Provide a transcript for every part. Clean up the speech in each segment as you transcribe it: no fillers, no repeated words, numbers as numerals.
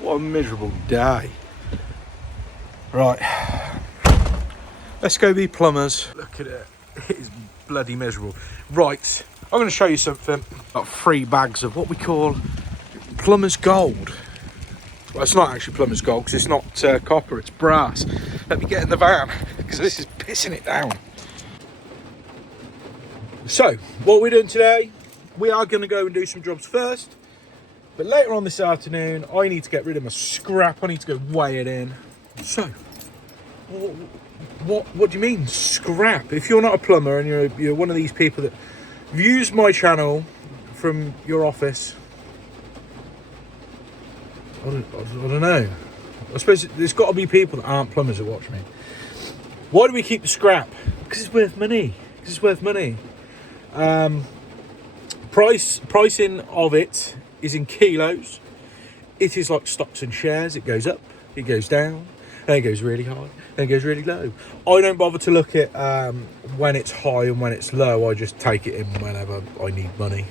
What a miserable day. Right, let's go be plumbers. Look at it, it is bloody miserable. Right, I'm going to show you something. Got 3 bags of what we call plumber's gold. Well, it's not actually plumber's gold because it's not copper, it's brass. Let me get in the van because this is pissing it down. So, what we're doing today, we are going to go and do some jobs first. But later on this afternoon, I need to get rid of my scrap. I need to go weigh it in. So, what do you mean scrap? If you're not a plumber and you're one of these people that views my channel from your office, I don't know. I suppose there's got to be people that aren't plumbers that watch me. Why do we keep the scrap? Because it's worth money. Because it's worth money. Pricing of it is in kilos. It is like stocks and shares. It goes up, it goes down, then it goes really high, then it goes really low. I don't bother to look at when it's high and when it's low. I just take it in whenever I need money.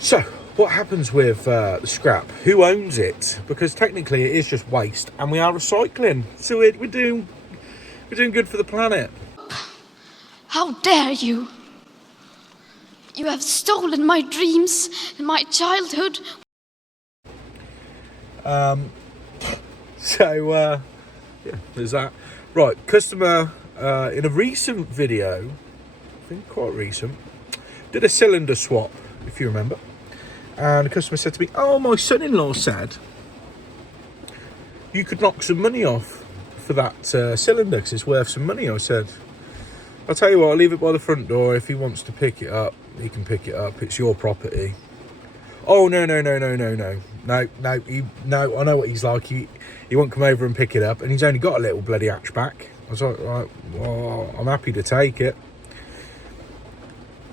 So, what happens with the scrap? Who owns it? Because technically it is just waste, and we are recycling. So we're doing good for the planet. How dare you? You have stolen my dreams and my childhood. Yeah, there's that. Right, customer in a recent video, I think quite recent, did a cylinder swap, if you remember. And the customer said to me, oh, my son-in-law said you could knock some money off for that cylinder because it's worth some money. I said, I'll tell you what, I'll leave it by the front door. If he wants to pick it up, he can pick it up. It's your property. Oh, no. No, I know what he's like. He won't come over and pick it up. And he's only got a little bloody hatchback. I was like, right, well, I'm happy to take it.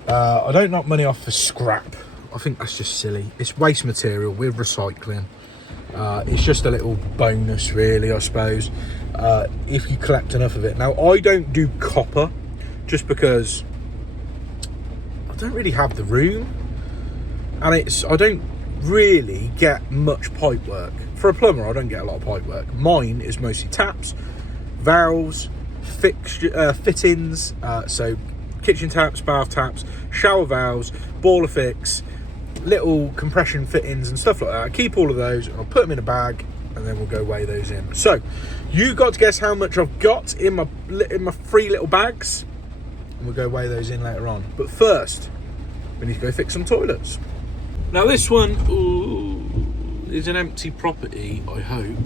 I don't knock money off for scrap. I think that's just silly. It's waste material. We're recycling. It's just a little bonus, really, I suppose, if you collect enough of it. Now, I don't do copper just because I don't really have the room, and I don't really get much pipe work. For a plumber, I don't get a lot of pipe work. Mine is mostly taps, valves, fittings, so kitchen taps, bath taps, shower valves, boiler fix, little compression fittings and stuff like that. I keep all of those, I'll put them in a bag, and then we'll go weigh those in. So, you got to guess how much I've got in my 3 little bags, and we'll go weigh those in later on. But first, we need to go fix some toilets. Now this one is an empty property, I hope.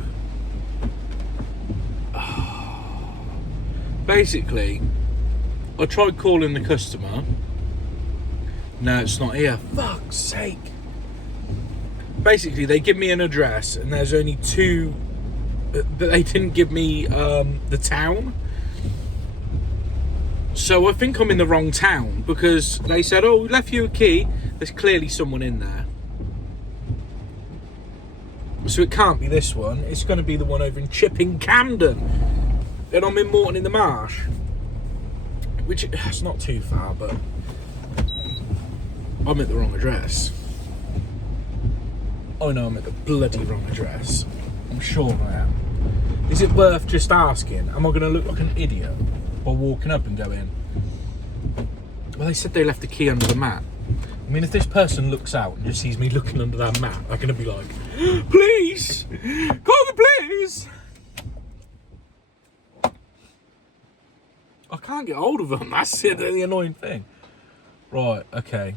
Basically, I tried calling the customer. No, it's not here. Fuck's sake. Basically, they give me an address and there's only 2, but they didn't give me the town. So I think I'm in the wrong town because they said, oh, we left you a key. There's clearly someone in there. So it can't be this one. It's going to be the one over in Chipping Camden. And I'm in Morton in the Marsh. Which, it's not too far, but I'm at the wrong address. I know I'm at the bloody wrong address. I'm sure I am. Is it worth just asking? Am I going to look like an idiot by walking up and going, well, they said they left the key under the mat. I mean, if this person looks out and just sees me looking under that mat, they're going to be like, please, call the police. I can't get hold of them. That's the annoying thing. Right, okay.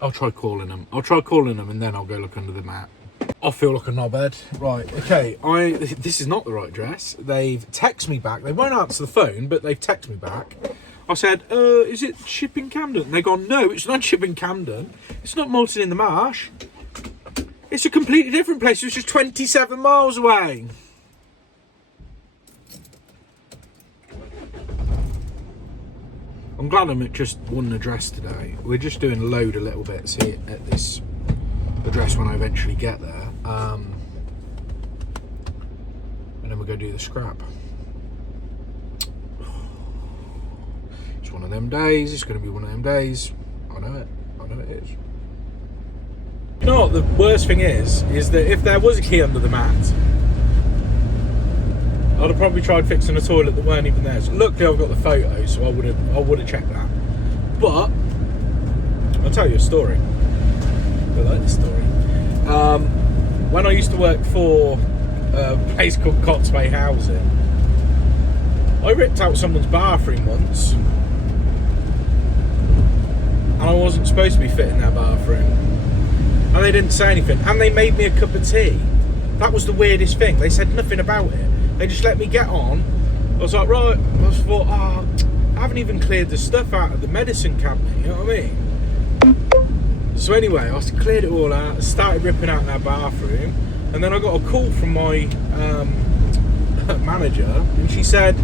I'll try calling them and then I'll go look under the mat. I feel like a knobhead. Right, okay. This is not the right address. They've texted me back. They won't answer the phone, but they've texted me back. I said, is it Chipping Camden? And they gone, no, it's not Chipping Camden. It's not Morton in the Marsh. It's a completely different place. It's just 27 miles away. I'm glad I'm at just one address today. We're just doing a load of little bits here at this address when I eventually get there. And then we'll go do the scrap. It's one of them days. It's going to be one of them days. I know it footage. You know what the worst thing is that if there was a key under the mat, I'd have probably tried fixing a toilet that weren't even there. So luckily I've got the photos, so I would have checked that. But I'll tell you a story. I like this story. When I used to work for a place called Cotsway Housing, I ripped out someone's bathroom once, and I wasn't supposed to be fitting their bathroom, and they didn't say anything, and they made me a cup of tea. That was the weirdest thing. They said nothing about it. They just let me get on. I was like, right, I thought, I haven't even cleared the stuff out of the medicine cabinet, you know what I mean? So anyway, I cleared it all out, started ripping out their bathroom, and then I got a call from my manager, and she said,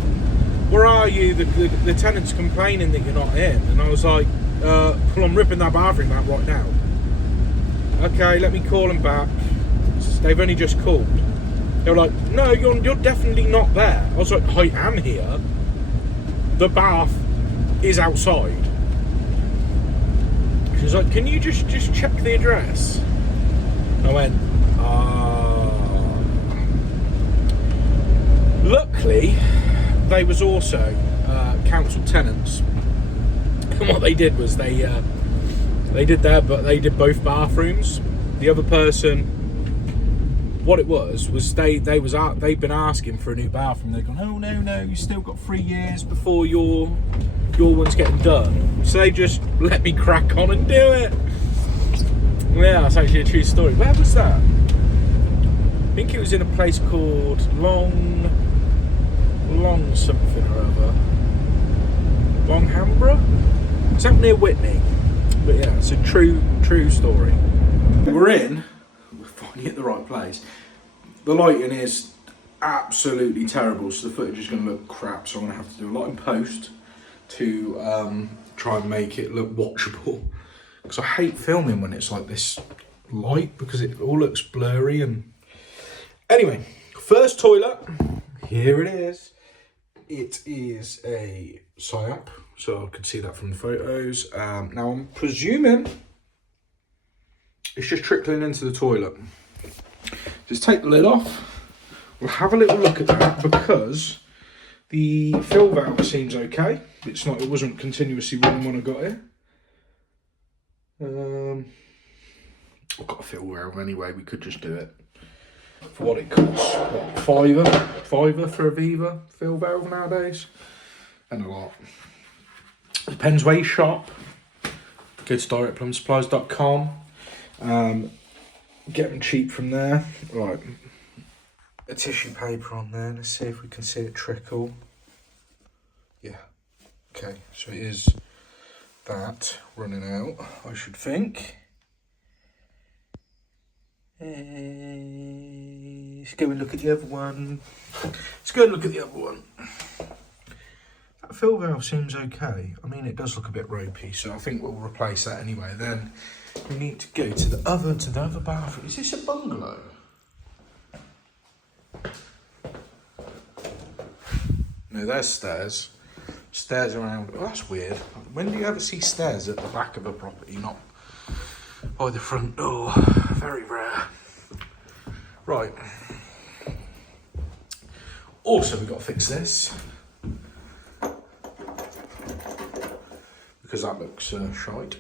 where are you? The tenant's complaining that you're not in. And I was like, well, I'm ripping that bathroom out right now. Okay, let me call them back. They've only just called. They were like, no, you're definitely not there. I was like, I am here. The bath is outside. She was like, can you just check the address? I went, Luckily, they was also council tenants. And what they did was they did both bathrooms. The other person, what it was they'd been asking for a new bathroom. They're going, oh no, you still got 3 years before your one's getting done. So they just let me crack on and do it. Yeah, that's actually a true story. Where was that? I think it was in a place called Long something or other. Longhambra? It's up near Whitney. But yeah, it's a true story. We're finally at the right place. The lighting is absolutely terrible, so the footage is going to look crap, so I'm going to have to do a lot in post to try and make it look watchable. Because I hate filming when it's like this light, because it all looks blurry. And anyway, first toilet, here it is. It is a SIOP, so I could see that from the photos. Now I'm presuming it's just trickling into the toilet. Just take the lid off. We'll have a little look at that, because the fill valve seems okay. It wasn't continuously running when I got here. I've got a fill valve anyway. We could just do it for what it costs. What, $5 for a Viva fill valve nowadays, and a lot. Depends where you shop. Go to directplumsupplies.com. Get them cheap from there. Right, a tissue paper on there. Let's see if we can see it trickle. Yeah. Okay, so it is that running out, I should think. Let's go and look at the other one. That fill valve seems okay. I mean, it does look a bit ropey, so I think we'll replace that anyway. Then we need to go to the other bathroom. Is this a bungalow? No, there's stairs. Stairs around. Oh, that's weird. When do you ever see stairs at the back of a property, not by the front door? Very rare. Right. Also, we've got to fix this, because that looks shite.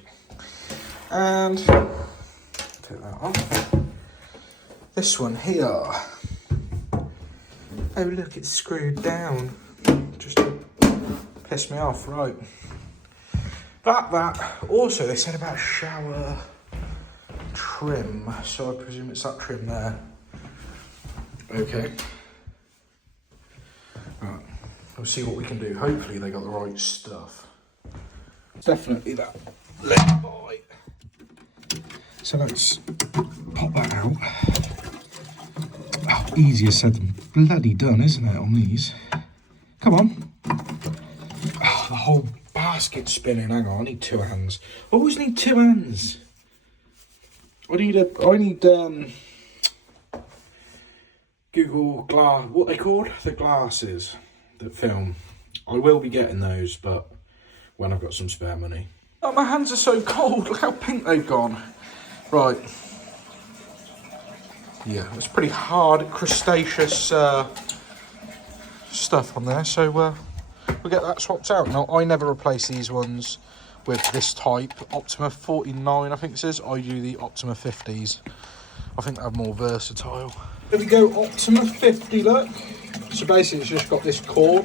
And take that off. This one here. Oh look, it's screwed down. Just to piss me off, right. That. Also, they said about shower trim, so I presume it's that trim there. Okay. Right, we'll see what we can do. Hopefully they got the right stuff. Definitely that lip bite. So let's pop that out. Oh, easier said than bloody done, isn't it, on these? Come on. Oh, the whole basket's spinning. Hang on, I need 2 hands. I always need 2 hands. I need Google Glass, what they called? The glasses that film. I will be getting those, but when I've got some spare money. Oh, my hands are so cold. Look how pink they've gone. Right. Yeah, it's pretty hard, crustaceous stuff on there. So we'll get that swapped out. Now, I never replace these ones with this type. Optima 49, I think this is. I do the Optima 50s. I think they're more versatile. Here we go, Optima 50, look. So basically it's just got this cord,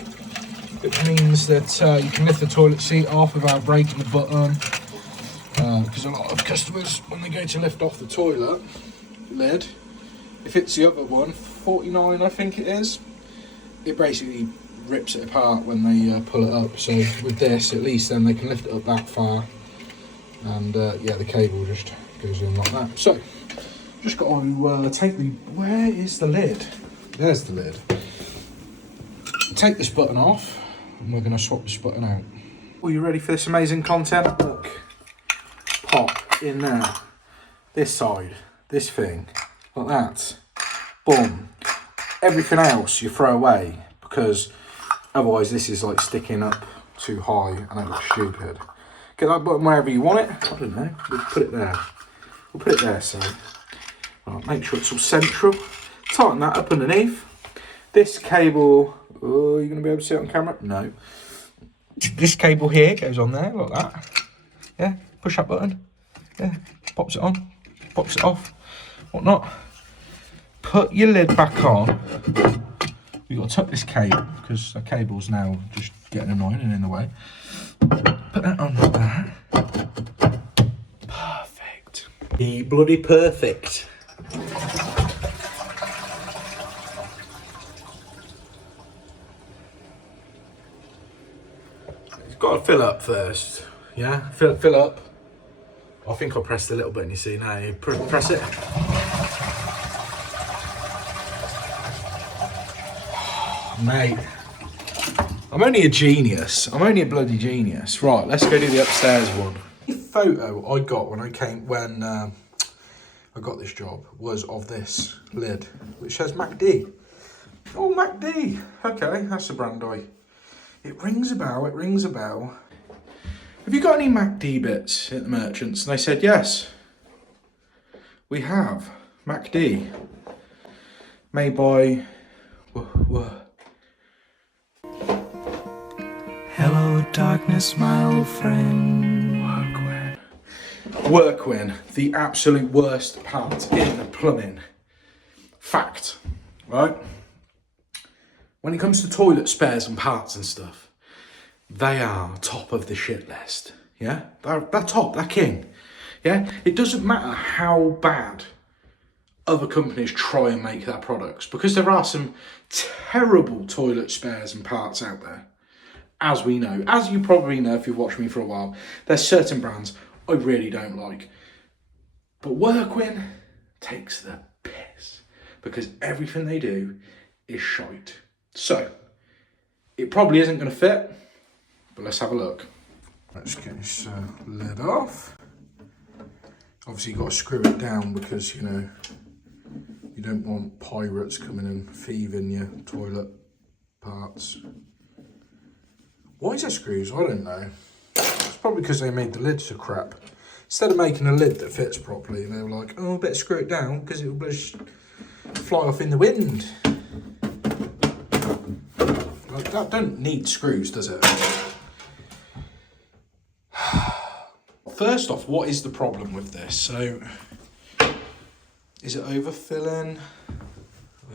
which means that you can lift the toilet seat off without breaking the button. Because a lot of customers, when they go to lift off the toilet lid, if it's the other one, 49 I think it is, it basically rips it apart when they pull it up. So with this, at least then they can lift it up that far. And yeah, the cable just goes in like that. So, just got to take the... Where is the lid? There's the lid. Take this button off, and we're going to swap this button out. Are you ready for this amazing content? Look. Pop in there. This side. This thing. Like that. Boom. Everything else you throw away, because otherwise this is like sticking up too high and it looks stupid. Get that button wherever you want it. I don't know. We'll put it there. We'll put it there, so... Right, make sure it's all central. Tighten that up underneath. This cable... Oh, you're going to be able to see it on camera? No. This cable here goes on there, like that. Yeah, push that button. Yeah, pops it on. Pops it off. Whatnot. Put your lid back on. You've got to tuck this cable, because the cable's now just getting annoying and in the way. Put that on like that. Perfect. The bloody perfect. It's got to fill up first. Yeah, fill up. I think I pressed a little button, you see now. You press it. Mate, I'm only a genius. I'm only a bloody genius. Right, let's go do the upstairs one. The photo I got when I got this job was of this lid, which says Macdee. Oh, Macdee. Okay, that's a brand it rings a bell, it rings a bell. Have you got any Macdee bits at the merchants? And they said, yes, we have. Macdee. Made by... Hello, darkness, my old friend. Workwin, the absolute worst part in plumbing. Fact, right? When it comes to toilet spares and parts and stuff, they are top of the shit list. Yeah, they're top, they're king. Yeah, it doesn't matter how bad other companies try and make their products, because there are some terrible toilet spares and parts out there. As we know, as you probably know if you've watched me for a while, there's certain brands I really don't like. But Workwin takes the piss, because everything they do is shite. So, it probably isn't going to fit, but let's have a look. Let's get this lid off. Obviously you've got to screw it down, because, you know, you don't want pirates coming and thieving your toilet parts. Why is there screws? I don't know. It's probably because they made the lid so crap. Instead of making a lid that fits properly, they were like, oh, better screw it down because it will just fly off in the wind. Like, that don't need screws, does it? First off, what is the problem with this? So, is it overfilling?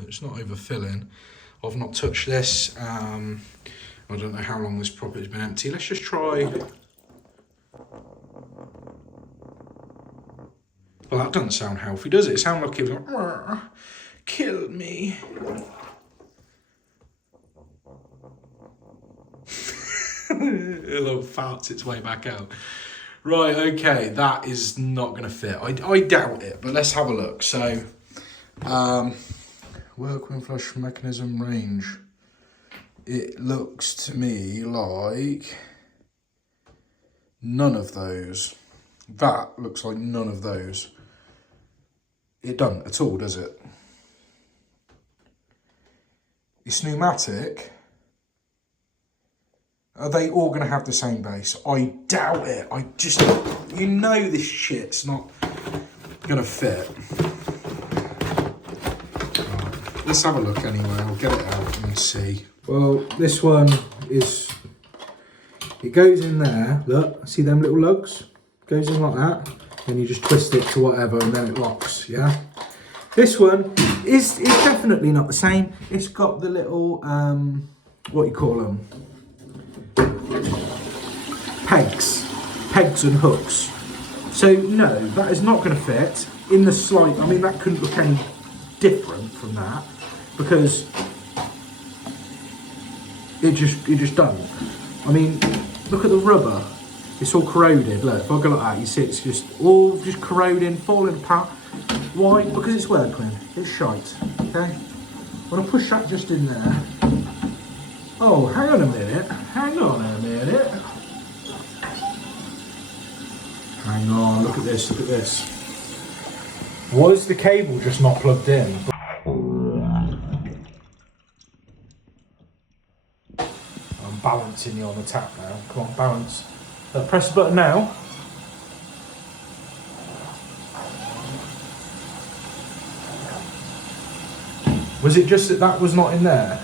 It's not overfilling. I've not touched this. I don't know how long this property's been empty. Let's just try. Well, that doesn't sound healthy, does it? It sounds like it was like, kill me. It little farts its way back out. Right, okay, that is not going to fit. I doubt it, but let's have a look. So, Workwin flush mechanism range. It looks to me like none of those. That looks like none of those. It doesn't at all, does it? It's pneumatic. Are they all going to have the same base? I doubt it. I just, you know this shit's not going to fit. Right, let's have a look anyway. I'll get it out and see. Well, this one is, it goes in there. Look, see them little lugs? Goes in like that. Then you just twist it to whatever and then it locks, yeah? This one is definitely not the same. It's got the little, what you call them? Pegs and hooks. So no, that is not going to fit in the slight. I mean, that couldn't look any different from that because it just doesn't. I mean, look at the rubber. It's all corroded. Look, if I go like that, you see it's just all just corroding, falling apart. Why? Because it's working. It's shite. Okay. When I push that just in there. Oh, hang on a minute. Hang on a minute. Hang on, look at this, look at this. Why is the cable just not plugged in? I'm balancing you on the tap now. Come on, balance. Press the button now. Was it just that that was not in there?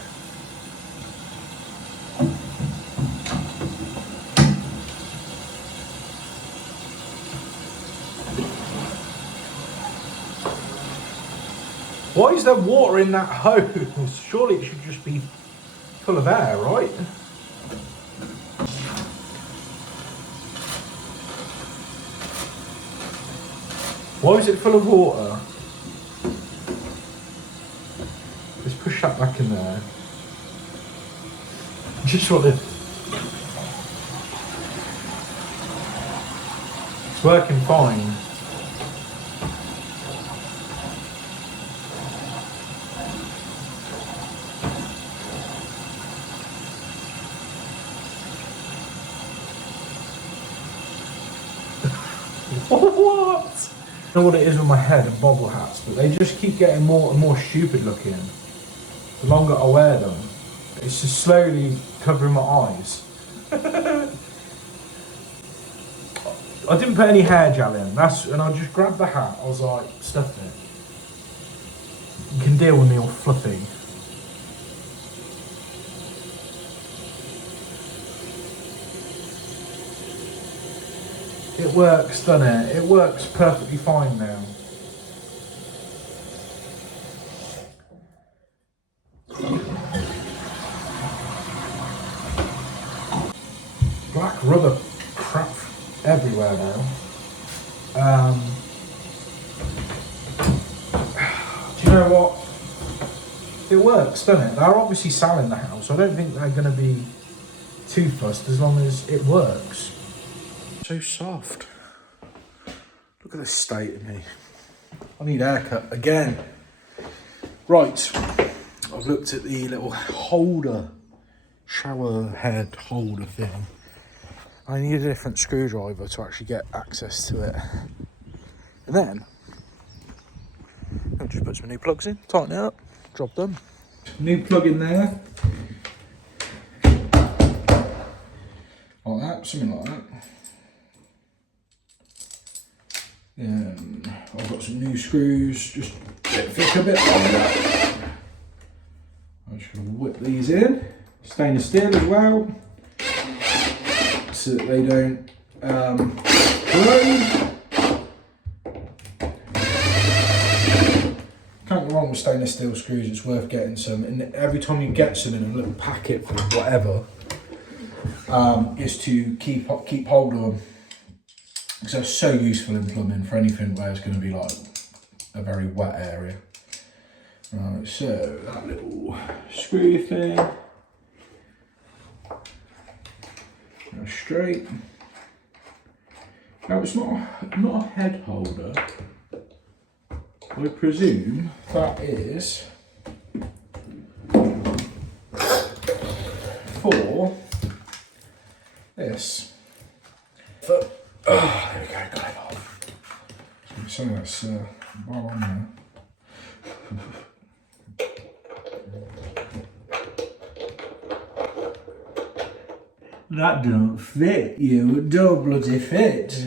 Why is there water in that hose? Surely it should just be full of air, right? Why is it full of water? Let's push that back in there. Just want to... It's working fine. What? I don't know what it is with my head and bobble hats, but they just keep getting more and more stupid looking the longer I wear them. It's just slowly covering my eyes. I didn't put any hair gel in, and I just grabbed the hat. I was like, stuff it. You can deal with me all fluffy. It works, doesn't it? It works perfectly fine now. Black rubber crap everywhere now. Do you know what? It works, doesn't it? They're obviously selling the house. I don't think they're going to be too fussed as long as it works. So soft. Look at the state of me. I need a haircut again. Right, I've looked at the little holder, shower head holder thing. I need a different screwdriver to actually get access to it. And then, I'll just put some new plugs in, tighten it up, job done. New plug in there. Like that, something like that. Then I've got some new screws, just a bit thick, a bit longer. I'm just going to whip these in. Stainless steel as well, so that they don't corrode. Can't go wrong with stainless steel screws, it's worth getting some. And every time you get some in a little packet for whatever, is to keep hold of them. Because they're so useful in plumbing for anything where it's going to be like a very wet area. Right, so that little screw thing. Go straight. Now it's not a head holder. I presume that is for this. Oh, there we go, got it off. So that's well on there. That don't fit, you. It don't bloody fit.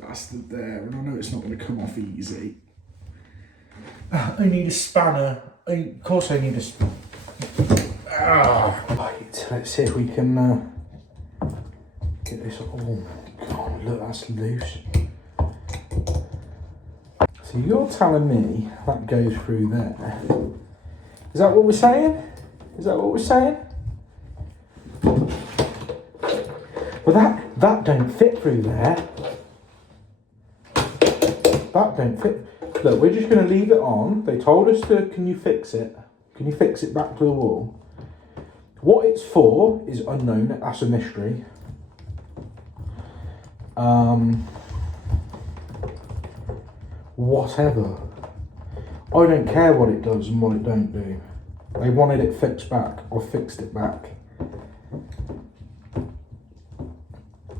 That's there, and I know it's not going to come off easy. I need a spanner. Of course I need a spanner. Right, let's see if we can get this. Oh God, look, that's loose. So you're telling me that goes through there? Is that what we're saying? Is that what we're saying? Well, that don't fit through there. That don't fit. Look, we're just going to leave it on. They told us to, can you fix it? Can you fix it back to the wall? What it's for is unknown. That's a mystery. Whatever. I don't care what it does and what it don't do. They wanted it fixed back. I fixed it back.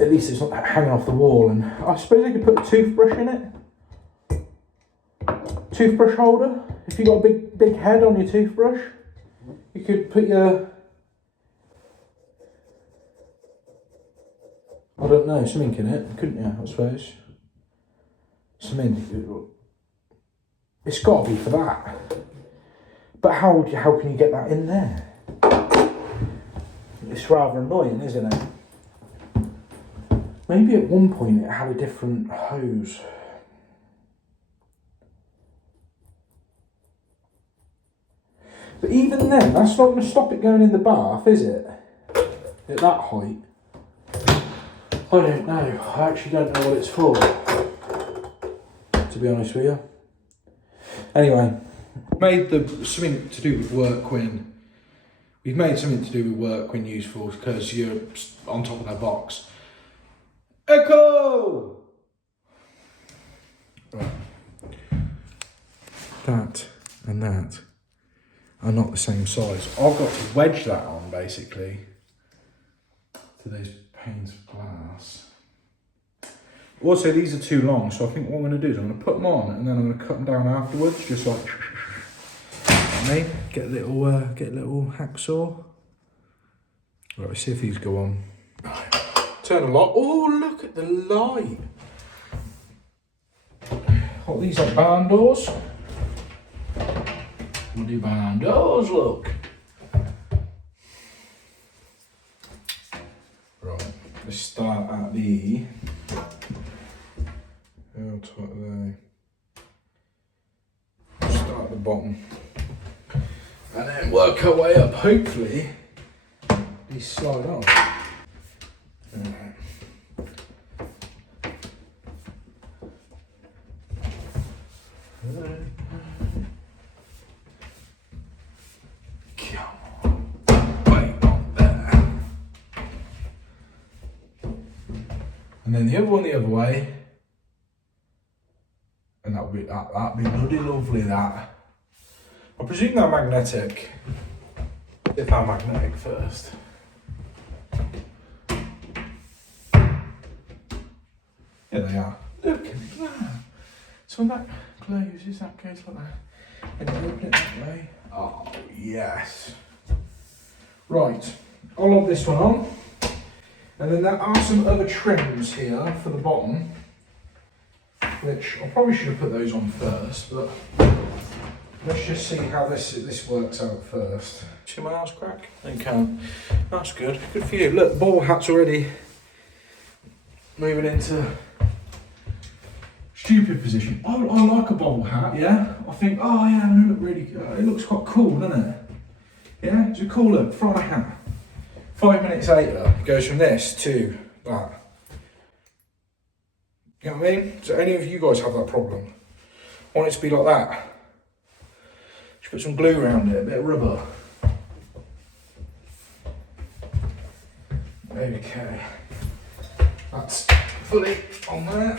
At least it's not hanging off the wall. And I suppose they could put a toothbrush in it. Toothbrush holder. If you got a big head on your toothbrush, you could put your, I don't know, something in it, couldn't you? I suppose. Something. It's got to be for that. But how can you get that in there? It's rather annoying, isn't it? Maybe at one point it had a different hose. But even then, that's not going to stop it going in the bath, is it? At that height. I don't know. I actually don't know what it's for, to be honest with you. Anyway, made something to do with work when we've made something to do with work when useful because you're on top of that box. Echo. Right. That and that are not the same size. I've got to wedge that on basically to those panes of glass. Also, these are too long, so I think what I'm going to do is I'm going to put them on and then I'm going to cut them down afterwards, just like me. Get a little hacksaw. Right, let's see if these go on. Turn the light. Oh, look at the light. Oh, these are barn doors. What do barn doors look? Right, let's start at the. How tight are they? Start at the bottom. And then work our way up. Hopefully, these slide on. Right. And then the other one the other way, and that'd be bloody lovely. That I presume they're magnetic. If they're magnetic first. Yeah, they are. Look at that. So when that closes, that goes like that, and you open it that way. Oh yes. Right, I'll lob this one on. And then there are some other trims here for the bottom, which I probably should have put those on first, but let's just see how this works out first. See my ass crack? Okay, that's good. Good for you. Look, the ball hat's already moving into stupid position. I like a bobble hat, yeah? I think, oh yeah, it look really good. It looks quite cool, doesn't it? Yeah, it's a cool look, Friday hat. 5 minutes later, it goes from this to that. You know what I mean? So any of you guys have that problem? I want it to be like that. Just put some glue around it, a bit of rubber. Okay. That's fully on there.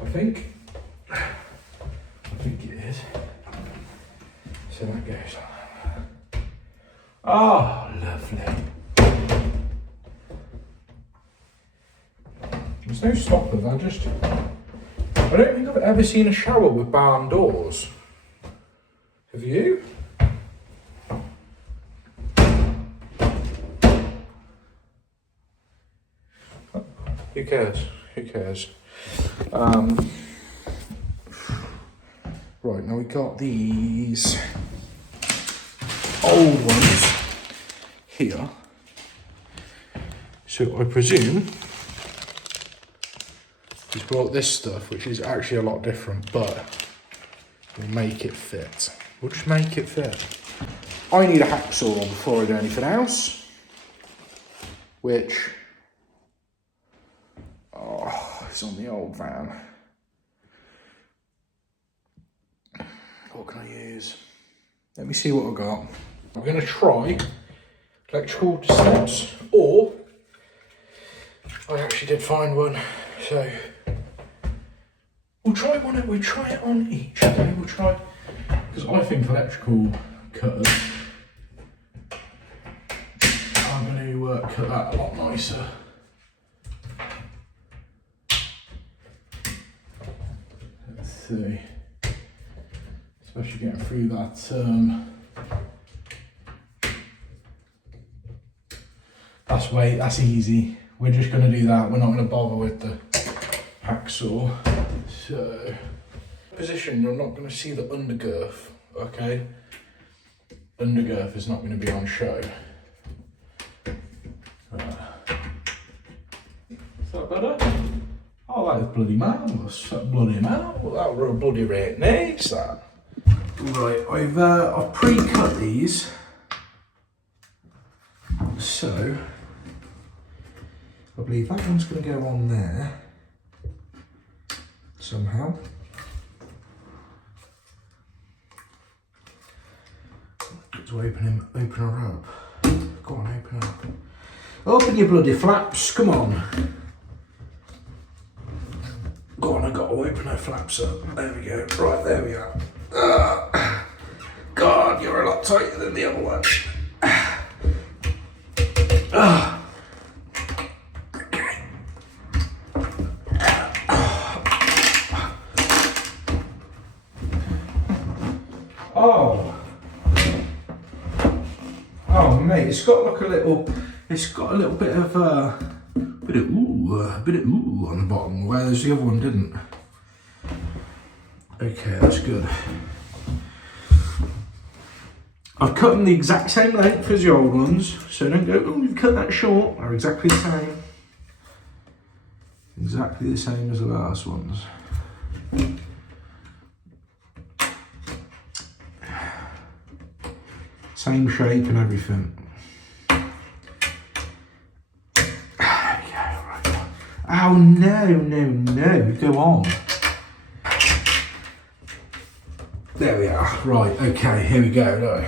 I think it is. So that goes on. Oh, lovely. There's no stoppers, I don't think I've ever seen a shower with barn doors. Have you? who cares? Who cares? Right, now we got these old ones here. So I presume he's brought this stuff, which is actually a lot different, but we'll make it fit. We'll just make it fit. I need a hacksaw before I do anything else, which is on the old van. What can I use? Let me see what I've got. I'm going to try electrical steps, or I actually did find one, so we'll try one. We'll try it on each. Okay, we'll try, because I think electrical cutters are going to cut that a lot nicer. Let's see, especially getting through that. That's easy. We're just going to do that. We're not going to bother with the hacksaw. So, position, you're not going to see the undergirth, okay? Undergirth is not going to be on show. Is that better? Oh, that is bloody marvellous. That bloody marvellous. That was bloody right nice, that. Right, I've pre-cut these. So, I believe that one's going to go on there somehow. Got to open her up. Go on, open her up. Open your bloody flaps, come on. Go on, I've got to open her flaps up. There we go. Right, there we are. God, you're a lot tighter than the other one. Oh mate, it's got like a little bit of ooh on the bottom, whereas the other one didn't. Okay, that's good. I've cut them the exact same length as the old ones, so don't go, oh, you've cut that short. They're exactly the same. Exactly the same as the last ones. Same shape and everything. Yeah, right. Oh no, go on. There we are. Right, okay, here we go. Look.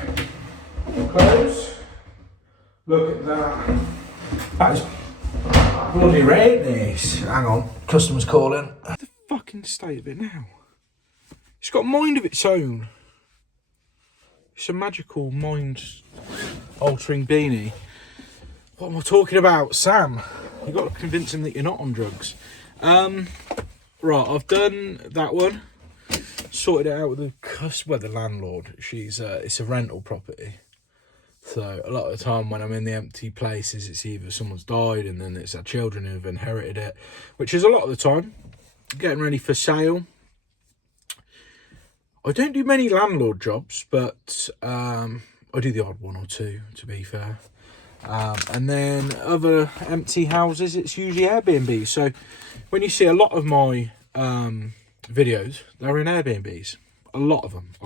Close. Look at that. That is bloody redness. Hang on, customer's calling. The fucking state of it now. It's got a mind of its own. It's a magical mind-altering beanie. What am I talking about? Sam, you've got to convince him that you're not on drugs. Right, I've done that one. Sorted it out with the landlord. It's a rental property. So a lot of the time when I'm in the empty places, it's either someone's died and then it's our children who've inherited it, which is a lot of the time. Getting ready for sale. I don't do many landlord jobs, but I do the odd one or two, to be fair. And then other empty houses, it's usually Airbnb. So when you see a lot of my videos, they're in Airbnbs. A lot of them.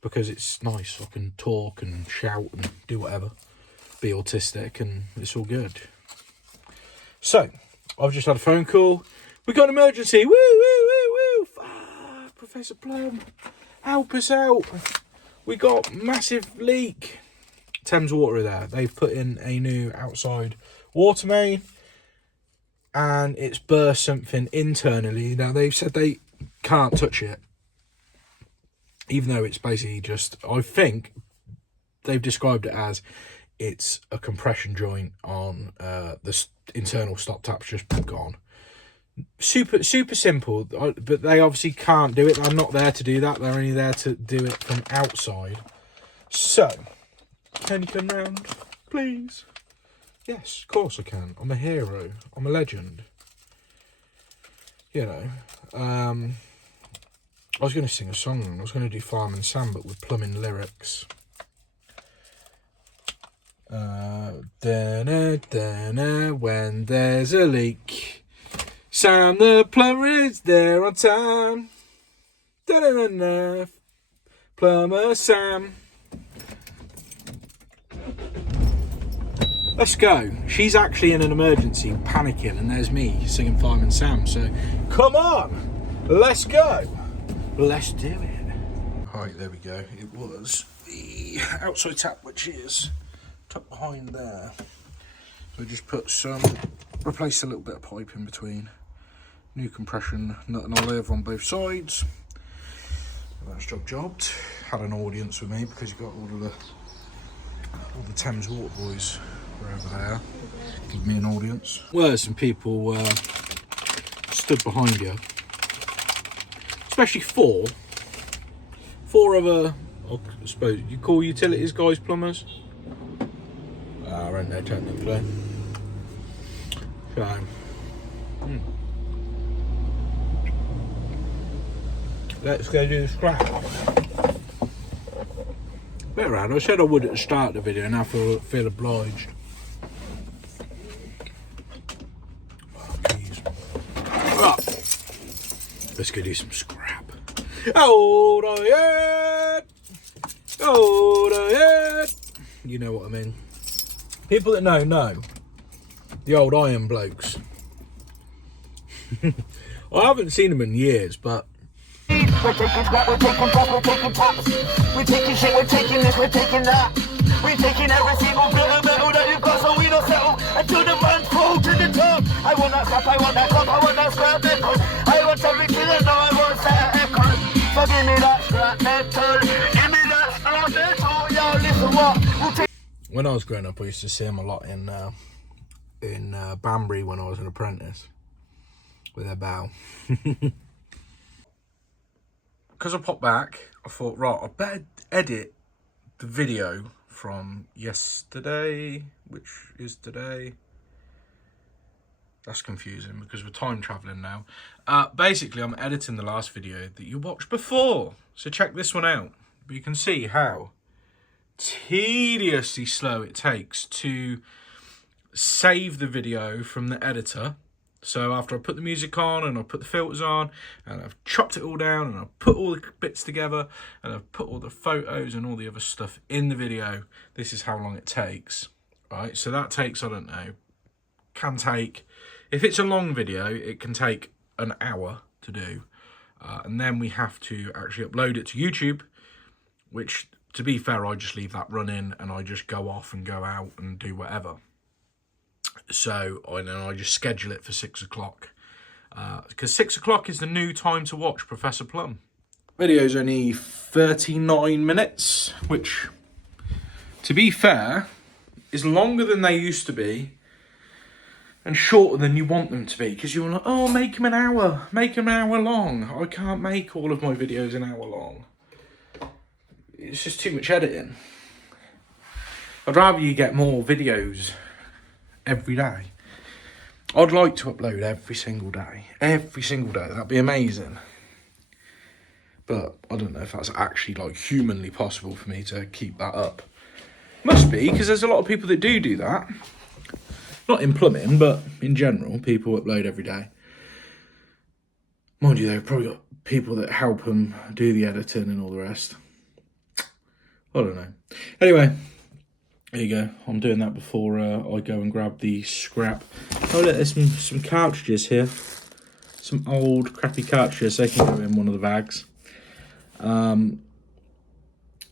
Because it's nice. I can talk and shout and do whatever. Be autistic and it's all good. So, I've just had a phone call. We got an emergency. Woo, woo, woo, woo. Professor Plumb, help us out. We got massive leak. Thames Water are there. They've put in a new outside water main and it's burst something internally. Now they've said they can't touch it, even though it's basically just, I think they've described it as it's a compression joint on the internal stop tap's just gone. Super simple, but they obviously can't do it. They're not there to do that. They're only there to do it from outside. So, can you come round, please? Yes, of course I can. I'm a hero. I'm a legend. you know, I was going to sing a song. I was going to do Fireman Sam, but with plumbing lyrics. When there's a leak, Sam the plumber is there on time. Plumber Sam. Let's go. She's actually in an emergency, panicking, and there's me singing Fireman Sam. So, come on, let's go. Let's do it. Right, there we go. It was the outside tap, which is tucked behind there. So just put some, replace a little bit of pipe in between. New compression nut and olive on both sides. That's jobbed. Had an audience with me because you got all the Thames Water boys were over there. Give me an audience. Well, some people stood behind you, especially four other, I suppose you call utilities guys plumbers. Aren't they technically? So, let's go do the scrap. Better out. I said I would at the start of the video, and I feel obliged. Oh, geez. Right. Let's go do some scrap. Oh, yeah. You know what I mean. People that know. The old iron blokes. I haven't seen them in years, but We're taking scrap, we're taking pop, we're taking pops. We're taking shit, we're taking this, we're taking that. We're taking every single bit of metal that you've got, so we don't settle until the man's pulled to the top. I want that scrap, I want that cop, I want that scrap metal. I want everything and now I want that echo. So give me that scrap metal, give me that scrap metal. Yo, listen what? We'll take. when I was growing up, I used to see them a lot in Banbury when I was an apprentice with their bow. Because I popped back, I thought, right, I better edit the video from yesterday, which is today. That's confusing because we're time traveling now. Basically, I'm editing the last video that you watched before. So check this one out. But you can see how tediously slow it takes to save the video from the editor. So after I put the music on and I put the filters on and I've chopped it all down and I've put all the bits together and I've put all the photos and all the other stuff in the video, this is how long it takes, right? So that takes, I don't know, can take, if it's a long video, it can take an hour to do. And then we have to actually upload it to YouTube, which, to be fair, I just leave that running and I just go off and go out and do whatever. So I just schedule it for 6 o'clock because 6 o'clock is the new time to watch Professor Plum. Video's only 39 minutes, which, to be fair, is longer than they used to be and shorter than you want them to be, because you're like, oh, make them an hour long. I can't make all of my videos an hour long. It's just too much editing. I'd rather you get more videos every day. I'd like to upload every single day. That'd be amazing. But I don't know if that's actually like humanly possible for me to keep that up. Must be, because there's a lot of people that do that. Not in plumbing, but in general, people upload every day. Mind you, they've probably got people that help them do the editing and all the rest. I don't know. Anyway, there you go. I'm doing that before I go and grab the scrap. Oh look, there's some cartridges here. Some old crappy cartridges. They can go in one of the bags. I've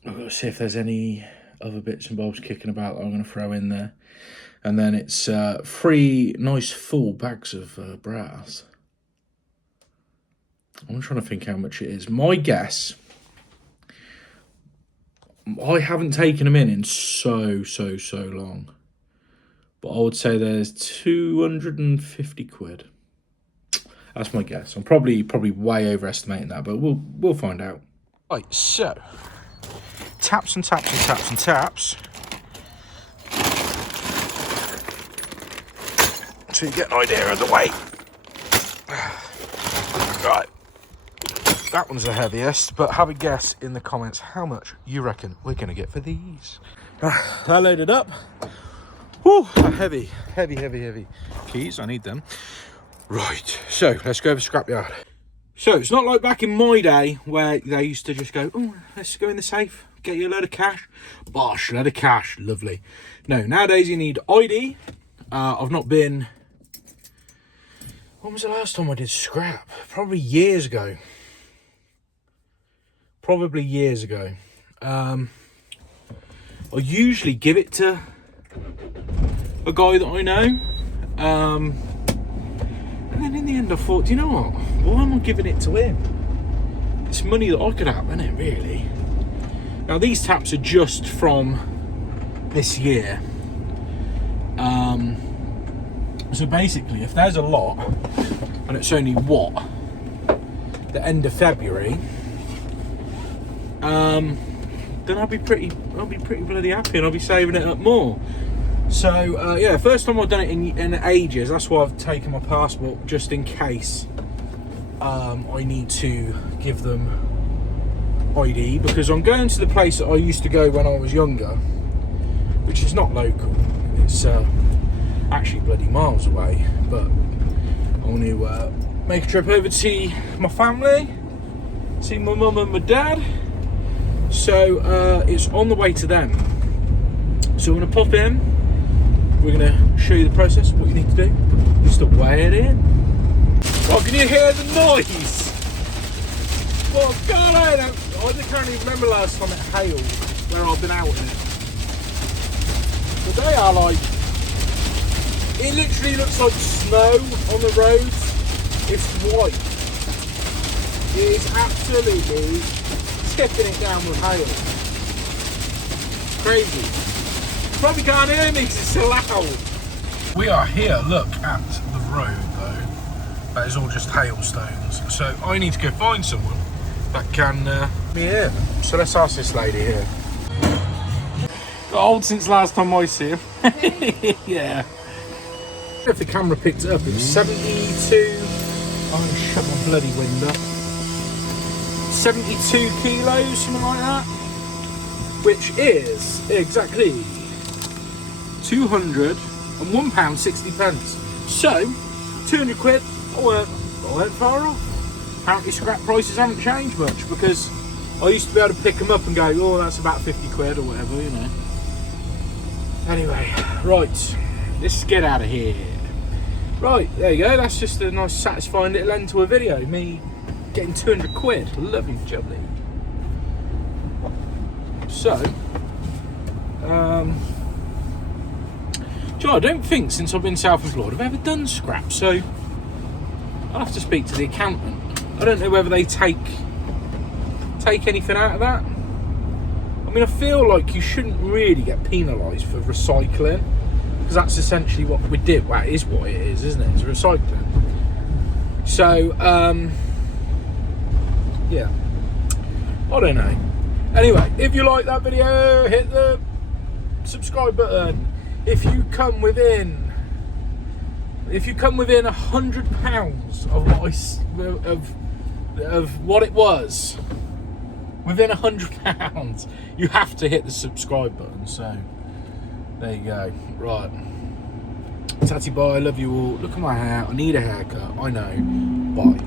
got to see if there's any other bits and bobs kicking about that I'm going to throw in there. And then it's 3 nice full bags of brass. I'm trying to think how much it is. My guess, I haven't taken them in so long, but I would say there's 250 quid. That's my guess. I'm probably way overestimating that, but we'll find out. Right, so taps and taps and taps and taps. So you get an idea of the weight. That one's the heaviest, but have a guess in the comments how much you reckon we're going to get for these. I loaded up. Whew, heavy. Keys, I need them. Right, so let's go over to scrapyard. So it's not like back in my day where they used to just go, oh, let's go in the safe, get you a load of cash. Bosh, load of cash, lovely. No, nowadays you need ID. I've not been... When was the last time I did scrap? Probably years ago. I usually give it to a guy that I know. And then in the end I thought, do you know what? Why am I giving it to him? It's money that I could have, isn't it, really? Now these taps are just from this year. So basically, if there's a lot and it's only the end of February, then I'll be pretty bloody happy, and I'll be saving it up more. So yeah, first time I've done it in ages. That's why I've taken my passport, just in case I need to give them ID, because I'm going to the place that I used to go when I was younger, which is not local. It's actually bloody miles away, but I want to make a trip over to see my family, see my mum and my dad. So it's on the way to them. So I'm going to pop in. We're going to show you the process, what you need to do, just to weigh it in. Oh, can you hear the noise? Well, God, I can't even remember last time it hailed where I've been out in it. But they are like, it literally looks like snow on the roads. It's white. It is absolutely tipping it down with hail. Crazy. Probably can't hear me because it's so loud. We are here, look at the road though. That is all just hailstones. So I need to go find someone that can be here. So let's ask this lady here. Got old since last time I see him. Yeah. If the camera picked it up, it was 72. I'm going to shut my bloody window. 72 kilos, something like that. Which is exactly £201.60. So, 200 quid, I weren't far off. Apparently scrap prices haven't changed much, because I used to be able to pick them up and go, oh, that's about 50 quid or whatever, you know. Anyway, right, let's get out of here. Right, there you go, that's just a nice satisfying little end to a video. Me getting 200 quid, lovely jubbly. So, do you know, I don't think since I've been self-employed I've ever done scrap, so I'll have to speak to the accountant. I don't know whether they take anything out of that. I mean, I feel like you shouldn't really get penalised for recycling, because that's essentially what we did. Well, it is what it is, isn't it? It's recycling. So, yeah. I don't know. Anyway, if you like that video, hit the subscribe button. If you come within £100 of what it was, within £100, you have to hit the subscribe button. So there you go. Right, tatty bye, I love you all. Look at my hair, I need a haircut, I know. Bye.